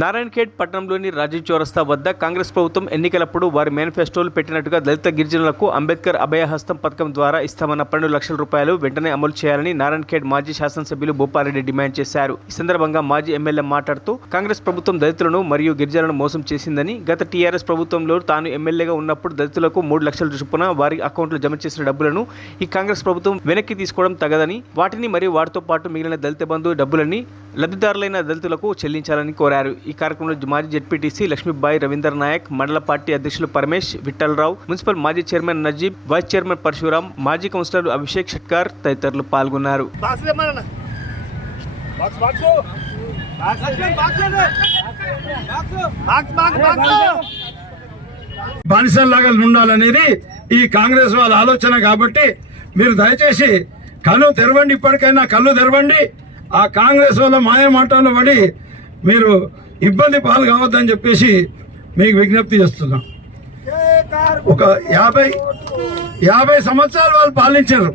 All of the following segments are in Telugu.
నారాయణఖేడ్ పట్టణంలోని రాజీవ్ చౌరస్తా వద్ద కాంగ్రెస్ ప్రభుత్వం ఎన్నికలప్పుడు వారి మేనిఫెస్టోలు పెట్టినట్టుగా దళిత గిరిజనులకు అంబేద్కర్ అభయహస్తం పథకం ద్వారా ఇస్తామన్న 12 లక్షల రూపాయలు వెంటనే అమలు చేయాలని నారాయణఖేడ్ మాజీ శాసనసభ్యులు భూపారెడ్డి డిమాండ్ చేశారు. ఈ సందర్భంగా మాజీ ఎమ్మెల్యే మాట్లాడుతూ కాంగ్రెస్ ప్రభుత్వం దళితులను మరియు గిరిజనులను మోసం చేసిందని, గత టీఆర్ఎస్ ప్రభుత్వంలో తాను ఎమ్మెల్యేగా ఉన్నప్పుడు దళితులకు 3 లక్షల చొప్పున వారి అకౌంట్లో జమ చేసిన డబ్బులను ఈ కాంగ్రెస్ ప్రభుత్వం వెనక్కి తీసుకోవడం తగదని, వాటిని మరియు వాటితో పాటు మిగిలిన దళిత బంధు డబ్బులని లబ్ధిదారులైన దళితులకు చెల్లించాలని కోరారు. ఈ కార్యక్రమంలో మాజీ జెడ్పీటీసీ లక్ష్మీబాయి, రవీందర్ నాయక్, మండల పార్టీ అధ్యక్షులు పరమేష్, విఠలరావు, మున్సిపల్ మాజీ chairman Najeeb, vice chairman Parashuram, మాజీ కౌన్సిలర్ అభిషేక్ షట్కార్ తదితరులు పాల్గొన్నారు. బానిసల్లాగా ఉండాలనేది ఈ కాంగ్రెస్ వాళ్ళ ఆలోచన. కాబట్టి మీరు దయచేసి కళ్ళు తెరవండి, ఇప్పటికైనా కళ్ళు తెరవండి. ఆ కాంగ్రెస్ వాళ్ళ మాయ మాటలు పడి మీరు ఇబ్బంది పాలు కావద్దని చెప్పేసి మీకు విజ్ఞప్తి చేస్తున్నాం. ఒక 50 సంవత్సరాలు వాళ్ళు పాలించారు.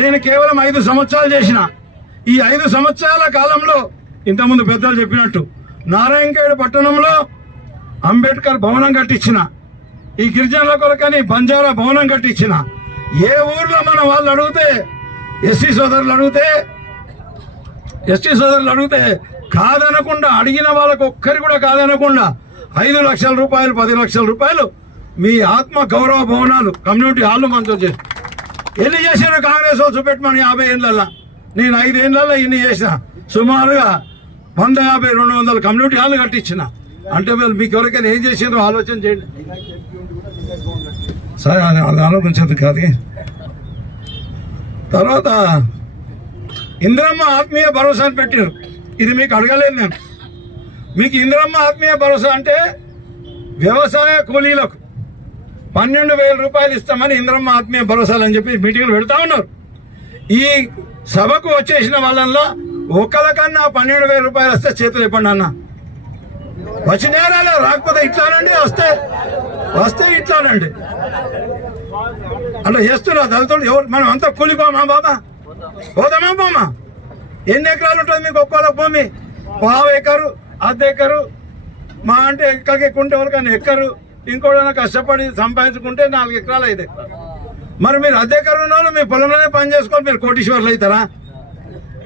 నేను కేవలం 5 సంవత్సరాలు చేసిన. ఈ 5 సంవత్సరాల కాలంలో ఇంతకుముందు పెద్దలు చెప్పినట్టు నారాయణఖేడ్ పట్టణంలో అంబేద్కర్ భవనం కట్టించిన, ఈ గిరిజనుల కొరకని బంజారా భవనం కట్టించిన. ఏ ఊర్లో మన వాళ్ళు అడిగితే ఎస్టీ సోదరులు అడిగితే కాదనకుండా, అడిగిన వాళ్ళకు ఒక్కరి కూడా కాదనకుండా 5 లక్షల రూపాయలు, 10 లక్షల రూపాయలు మీ ఆత్మ గౌరవ భవనాలు, కమ్యూనిటీ హాళ్ళు మంజూరు చేసి ఎన్ని చేశారు కాంగ్రెస్ వాళ్ళు చూపెట్టమని. 50 ఏళ్ళల్లో నేను 5 ఏళ్ళల్లో ఇన్ని చేసిన. సుమారుగా 150, 200 కమ్యూనిటీ హాళ్ళు కట్టించిన. అంటే వీళ్ళు మీకు ఎవరికైనా ఏం చేసిందో ఆలోచన చేయండి. సరే, అది ఆలోచించదు కాదు. తర్వాత ఇందిరమ్మ ఆత్మీయ భరోసా అని పెట్టారు. ఇది మీకు అడగలేదు నేను. మీకు ఇందిరమ్మ ఆత్మీయ భరోసా అంటే వ్యవసాయ కూలీలకు 12,000 రూపాయలు ఇస్తామని ఇందిరమ్మ ఆత్మీయ భరోసాలు అని చెప్పి మీటింగ్లు పెడతా ఉన్నారు. ఈ సభకు వచ్చేసిన వాళ్ళల్లో ఒకరికన్నా 12,000 రూపాయలు వస్తే చేతులు ఇవ్వండి అన్న. వచ్చినారా? రాకపోతే ఇట్లానండి, వస్తే ఇట్లానండి. అలా చేస్తున్నా దళితులు. ఎవరు మనం అంతా కూలిపోమా బాబా? పోదామా బామా? ఎన్ని ఎకరాలు ఉంటుంది మీకు? ఒక్కోళ్ళ భూమి 1/2 ఎకరు, 1/2 ఎకరు, మా అంటే ఎక్కడికి ఎక్కుంటే వాళ్ళకన్నా ఎక్కరు, ఇంకోటైనా కష్టపడి సంపాదించుకుంటే 4 ఎకరాలు, 5 ఎకరాలు. మరి మీరు 1/2 ఎకరు ఉన్న వాళ్ళు మీ పొలంలోనే పని చేసుకొని మీరు కోటీశ్వర్లు అవుతారా?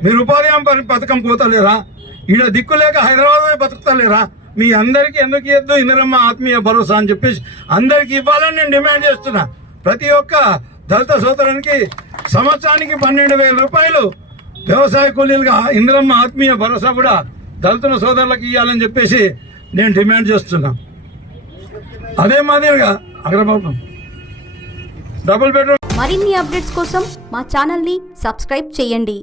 మీరు ఉపాధి హామీ పథకం పోతలేరా? ఈడ దిక్కు లేక హైదరాబాద్ బతుకుతలేరా? మీ అందరికీ ఎందుకు ఇవ్వద్దు ఇందిరమ్మ ఆత్మీయ భరోసా అని చెప్పేసి అందరికి ఇవ్వాలని నేను డిమాండ్ చేస్తున్నా. ప్రతి ఒక్క దళిత సోదరునికి సంవత్సరానికి 12,000 రూపాయలు వ్యవసాయ కూలీలుగా ఇందిరమ్మ ఆత్మీయ భరోసా కూడా దళితుల సోదరులకు ఇవ్వాలని చెప్పేసి నేను డిమాండ్ చేస్తున్నా. అదే మాదిరిగా అగ్రబాబు డబుల్ బెడ్రూమ్. మరిన్ని అప్డేట్స్ కోసం మా ఛానల్ని సబ్స్క్రైబ్ చేయండి.